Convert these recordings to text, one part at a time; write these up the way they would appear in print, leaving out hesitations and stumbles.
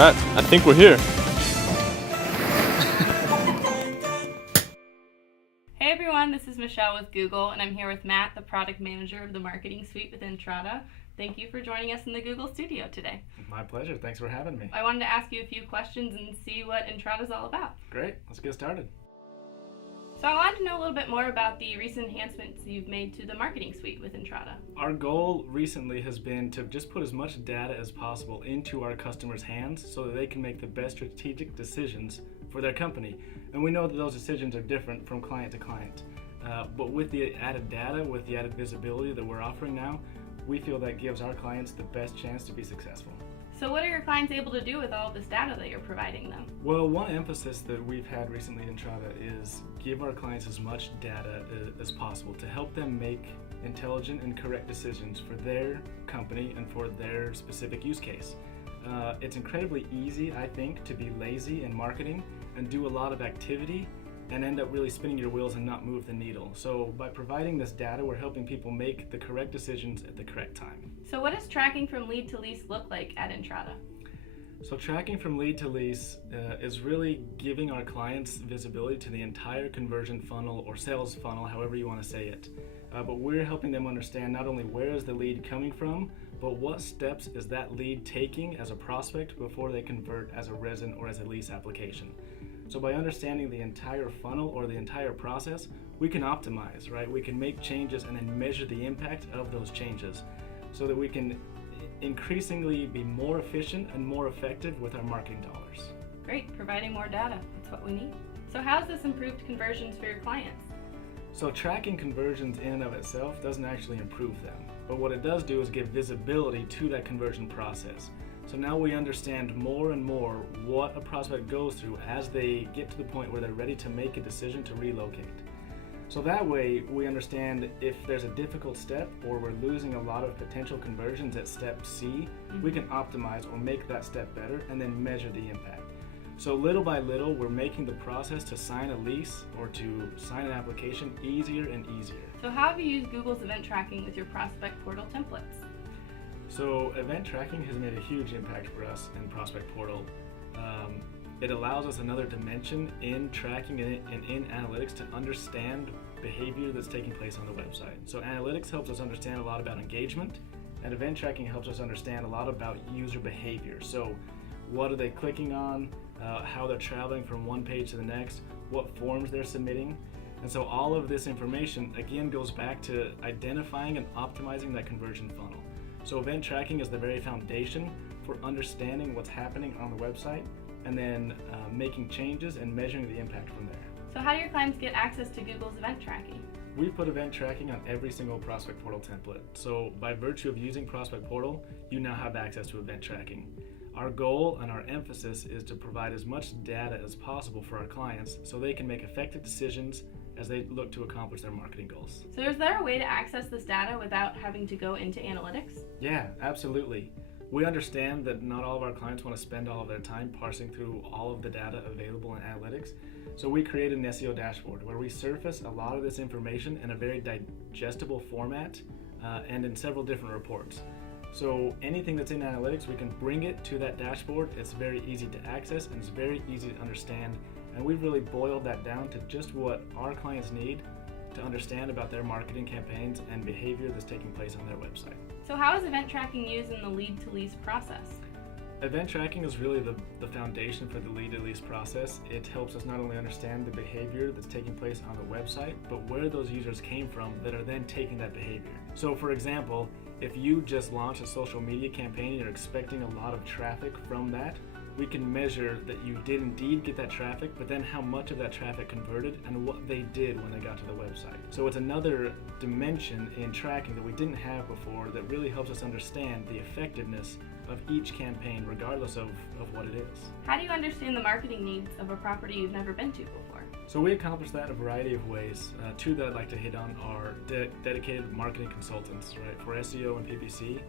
Alright, I think we're here. Hey everyone, this is Michelle with Google, and I'm here with Matt, the product manager of the marketing suite with Entrata. Thank you for joining us in the Google studio today. My pleasure. Thanks for having me. I wanted to ask you a few questions and see what Entrata's all about. Great. Let's get started. So I wanted to know a little bit more about the recent enhancements you've made to the marketing suite with Entrata. Our goal recently has been to just put as much data as possible into our customers' hands so that they can make the best strategic decisions for their company. And we know that those decisions are different from client to client. But with the added data, with the added visibility that we're offering now, we feel that gives our clients the best chance to be successful. So what are your clients able to do with all of this data that you're providing them? Well, one emphasis that we've had recently in Entrata is give our clients as much data as possible to help them make intelligent and correct decisions for their company and for their specific use case. It's incredibly easy, I think, to be lazy in marketing and do a lot of activity and end up really spinning your wheels and not move the needle. So by providing this data, we're helping people make the correct decisions at the correct time. So what does tracking from lead to lease look like at Entrata? So tracking from lead to lease is really giving our clients visibility to the entire conversion funnel or sales funnel, however you want to say it. But we're helping them understand not only where is the lead coming from, but what steps is that lead taking as a prospect before they convert as a resin or as a lease application. So by understanding the entire funnel or the entire process, we can optimize, right? We can make changes and then measure the impact of those changes so that we can increasingly be more efficient and more effective with our marketing dollars. Great, providing more data. That's what we need. So how's this improved conversions for your clients? So tracking conversions in and of itself doesn't actually improve them, but what it does do is give visibility to that conversion process. So now we understand more and more what a prospect goes through as they get to the point where they're ready to make a decision to relocate. So that way we understand if there's a difficult step or we're losing a lot of potential conversions at step C, we can optimize or make that step better and then measure the impact. So little by little, we're making the process to sign a lease or to sign an application easier and easier. So how have you used Google's event tracking with your prospect portal templates? So event tracking has made a huge impact for us in Prospect Portal. It allows us another dimension in tracking and in analytics to understand behavior that's taking place on the website. So analytics helps us understand a lot about engagement, and event tracking helps us understand a lot about user behavior. So what are they clicking on, how they're traveling from one page to the next, what forms they're submitting. And so all of this information again goes back to identifying and optimizing that conversion funnel. So event tracking is the very foundation for understanding what's happening on the website and then making changes and measuring the impact from there. So how do your clients get access to Google's event tracking? We put event tracking on every single Prospect Portal template. So by virtue of using Prospect Portal, you now have access to event tracking. Our goal and our emphasis is to provide as much data as possible for our clients so they can make effective decisions as they look to accomplish their marketing goals. So is there a way to access this data without having to go into analytics? Yeah, absolutely. We understand that not all of our clients want to spend all of their time parsing through all of the data available in analytics. So we created an SEO dashboard where we surface a lot of this information in a very digestible format and in several different reports. So anything that's in analytics, we can bring it to that dashboard. It's very easy to access and it's very easy to understand. And we've really boiled that down to just what our clients need to understand about their marketing campaigns and behavior that's taking place on their website. So how is event tracking used in the lead to lease process? Event tracking is really the foundation for the lead to lease process. It helps us not only understand the behavior that's taking place on the website, but where those users came from that are then taking that behavior. So for example, if you just launch a social media campaign and you're expecting a lot of traffic from that, we can measure that you did indeed get that traffic, but then how much of that traffic converted and what they did when they got to the website. So it's another dimension in tracking that we didn't have before that really helps us understand the effectiveness of each campaign regardless of what it is. How do you understand the marketing needs of a property you've never been to before? So we accomplish that in a variety of ways. Two that I'd like to hit on are dedicated marketing consultants, right? For SEO and PPC,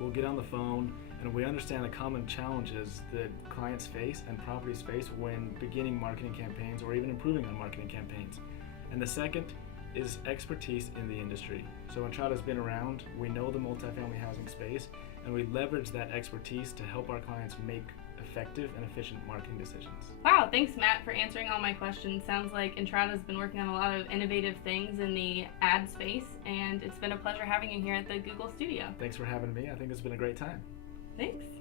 we'll get on the phone and we understand the common challenges that clients face and properties face when beginning marketing campaigns or even improving on marketing campaigns. And the second is expertise in the industry. So Entrata's been around, we know the multifamily housing space, and we leverage that expertise to help our clients make effective and efficient marketing decisions. Wow, thanks Matt for answering all my questions. Sounds like Entrata's been working on a lot of innovative things in the ad space, and it's been a pleasure having you here at the Google studio. Thanks for having me. I think it's been a great time. Thanks.